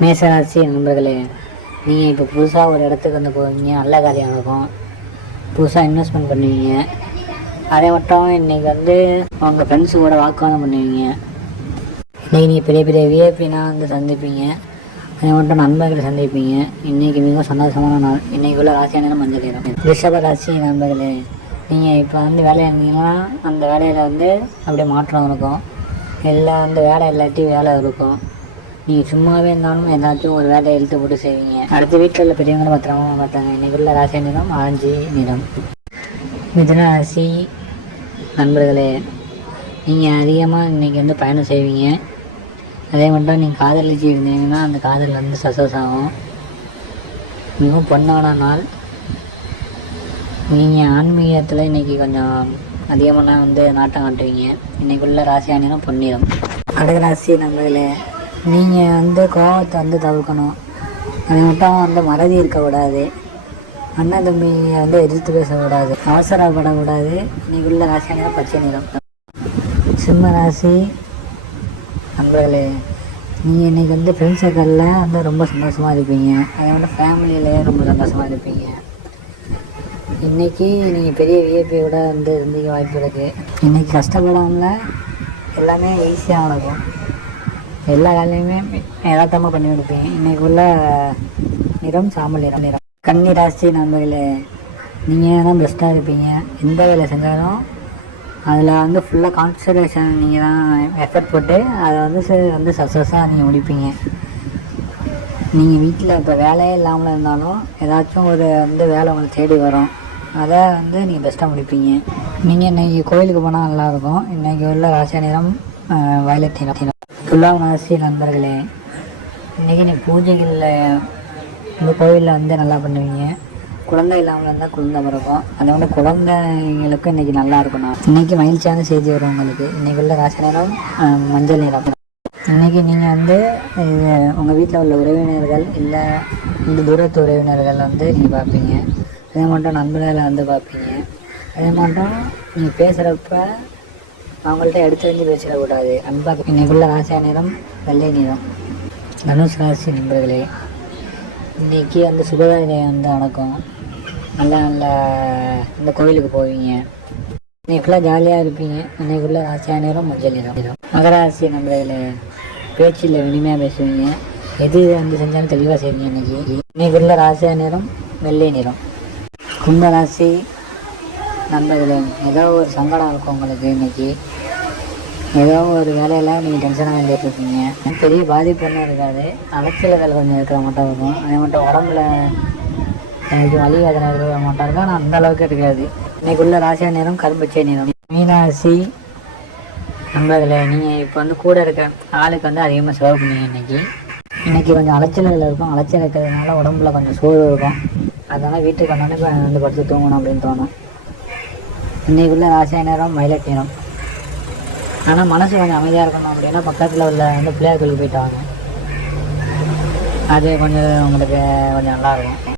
மேசராசி நண்பர்களே நீங்கள் இப்போ புதுசாக ஒரு இடத்துக்கு வந்து போவீங்க நல்ல காரியம் நடக்கும் புதுசாக இன்வெஸ்ட்மெண்ட் பண்ணுவீங்க. அதே மட்டும் இன்றைக்கி வந்து உங்கள் ஃப்ரெண்ட்ஸு கூட வாக்குவாதம் பண்ணுவீங்க. இன்றைக்கி நீங்கள் பெரிய பெரிய விஐபிலாம் வந்து சந்திப்பீங்க. அதே மட்டும் நண்பர்களை சந்திப்பீங்க. இன்றைக்கி மிகவும் சந்தோஷமான நாள். இன்றைக்கி உள்ள ராசியான மஞ்சள் நேரம் ரிஷப ராசி நண்பர்களே நீங்கள் இப்போ வந்து வேலையில் இருந்தீங்கன்னா அந்த வேலையில் வந்து அப்படியே மாற்றம் இருக்கும். எல்லாம் வந்து வேலை இல்லாட்டி வேலை இருக்கும். நீங்கள் சும்மாவே இருந்தாலும் ஏதாச்சும் ஒரு வேலையை இழுத்து போட்டு செய்வீங்க. அடுத்த வீட்டில் உள்ள பெரியவங்களும் பத்திரமா பார்த்தாங்க இன்றைக்கி உள்ள ராசி நிறம் ஆரஞ்சு நிறம். மிதுன ராசி நண்பர்களே நீங்கள் அதிகமாக இன்றைக்கி வந்து பயணம் செய்வீங்க. அதே மட்டும் நீங்கள் காதலிச்சு இருந்தீங்கன்னா அந்த காதல் வந்து சக்ஸஸ் ஆகும் மிகவும் பொன்னான நாள். நீங்கள் ஆன்மீகத்தில் இன்றைக்கி கொஞ்சம் அதிகமாக வந்து நாட்டம் காட்டுவீங்க. இன்றைக்குள்ள ராசி ஆனினம் பொன்னிறம். கடக ராசி நம்மளே நீங்கள் வந்து கோபத்தை வந்து தவிர்க்கணும். அது மட்டும் வந்து மறதி இருக்கக்கூடாது. அண்ணன் தம்பியை வந்து எதிர்த்து பேசக்கூடாது. அவசரப்படக்கூடாது. இன்றைக்கி உள்ள ராசியான பச்சை நிறம். சிம்ம ராசி நண்பர்களே நீங்கள் இன்றைக்கி வந்து ஃப்ரெண்ட்ஸ் சர்க்கிளில் வந்து ரொம்ப சந்தோஷமாக இருப்பீங்க. அதே மாதிரி ஃபேமிலியிலேயே ரொம்ப சந்தோஷமாக இருப்பீங்க. இன்றைக்கி நீங்கள் பெரிய விஐபியோட வந்து இருந்தீங்க வாய்ப்பு இருக்குது இன்றைக்கி கஷ்டப்படாமல் எல்லாமே ஈஸியாக நடக்கும். எல்லா வேலையுமே யதார்த்தமாக பண்ணி கொடுப்பீங்க இன்றைக்கி உள்ள நிறம் சாம்பல் நிறம். நிறம் கன்னி ராசி நண்பர்களே நீங்கள் தான் பெஸ்ட்டாக இருப்பீங்க? எந்த வேலை செஞ்சாலும் அதில் வந்து ஃபுல்லாக கான்சன்ட்ரேஷன் நீங்கள் தான் எஃபர்ட் போட்டு அதை வந்து வந்து சக்ஸஸாக நீங்கள் முடிப்பீங்க. நீங்கள் வீட்டில் இப்போ வேலையே இல்லாமல் இருந்தாலும் ஏதாச்சும் ஒரு வந்து வேலை உங்களை தேடி வரும். அதை வந்து நீங்கள் பெஸ்ட்டாக முடிப்பீங்க. நீங்கள் இன்றைக்கி கோயிலுக்கு போனால் நல்லாயிருக்கும் இன்றைக்கி உள்ள ராசி நிறம் வயலட் நிறம். துலாம் ராசி நண்பர்களே இன்றைக்கி நீ பூஜைகளில் இந்த கோவிலில் வந்து நல்லா பண்ணுவீங்க. குழந்தை இல்லாமல் இருந்தால் குழந்தை பிறக்கும். அதை விட குழந்தைங்களுக்கும் இன்றைக்கி நல்லா இருக்கணும். இன்றைக்கி மகிழ்ச்சியான செய்தி வரும் உங்களுக்கு. இன்றைக்கி உள்ள ராசி நேரம் மஞ்சள் நிறம். இன்றைக்கி நீங்கள் வந்து இது உங்கள் வீட்டில் உள்ள உறவினர்கள் இல்லை இந்த தூரத்து உறவினர்கள் வந்து நீங்கள் பார்ப்பீங்க. அதே மட்டும் நண்பர்களை வந்து பார்ப்பீங்க. அதே மட்டும் நீங்கள் பேசுகிறப்ப அவங்கள்ட்ட எடுத்து வந்து பேசிடக்கூடாது. அன்பாக இன்னைக்குள்ள ராசியா நிறம் வெள்ளை நிறம். தனுஷ் ராசி நண்பர்களே இன்றைக்கி அந்த சுபகாரியம் வந்து நடக்கும். நல்ல நல்ல இந்த கோவிலுக்கு போவீங்க. இன்னைக்குள்ளே ஜாலியாக இருப்பீங்க. இன்னைக்குள்ள ராசியா நேரம் மஞ்சள் நிறம். மகராசி நண்பர்களே பேச்சில் இனிமையாக பேசுவீங்க. எது வந்து செஞ்சாலும் தெளிவாக செய்வீங்க இன்னைக்கு. இன்னைக்குள்ள ராசியா நேரம் வெள்ளை நிறம். கும்பராசி நண்பர்களே ஏதோ ஒரு சங்கடம் இருக்கும் உங்களுக்கு இன்னைக்கு. ஏதோ ஒரு வேலையில் நீங்கள் டென்ஷனாக வந்துட்டு இருக்கீங்க பெரிய பாதிப்பு ஒன்றும் இருக்காது. அலைச்சல்கள் கொஞ்சம் இருக்கிற மட்டும் இருக்கும். அதே மட்டும் உடம்புல எனக்கு வலி வேதனை இருக்கிற மட்டும் இருக்கும். ஆனால் அந்த அளவுக்கு இருக்காது. இன்னைக்குள்ள ராசியா நேரம் கரும்புச்சை நேரம். மீனாசி நண்பர்களே நீங்கள் இப்போ வந்து கூட இருக்க ஆளுக்கு வந்து அதிகமாக செலவு பண்ணுவீங்க இன்னைக்கு. இன்றைக்கி கொஞ்சம் அலைச்சல்கள் இருக்கும். அலைச்சல் இருக்கிறதுனால உடம்புல கொஞ்சம் சோறு இருக்கும். அதனால் வீட்டுக்கு வந்தோடனே வந்து படுத்து தூங்கணும் அப்படின்னு தோணும். இன்னைக்குள்ள ராசாய நேரம் வயலட் நேரம். ஆனால் மனசு கொஞ்சம் அமைதியாக இருக்கணும் அப்படின்னா பக்கத்தில் உள்ள வந்து பிள்ளையார் கோயிலுக்கு போயிட்டு வாங்க. அது கொஞ்சம் உங்களுக்கு கொஞ்சம் நல்லா இருக்கும்.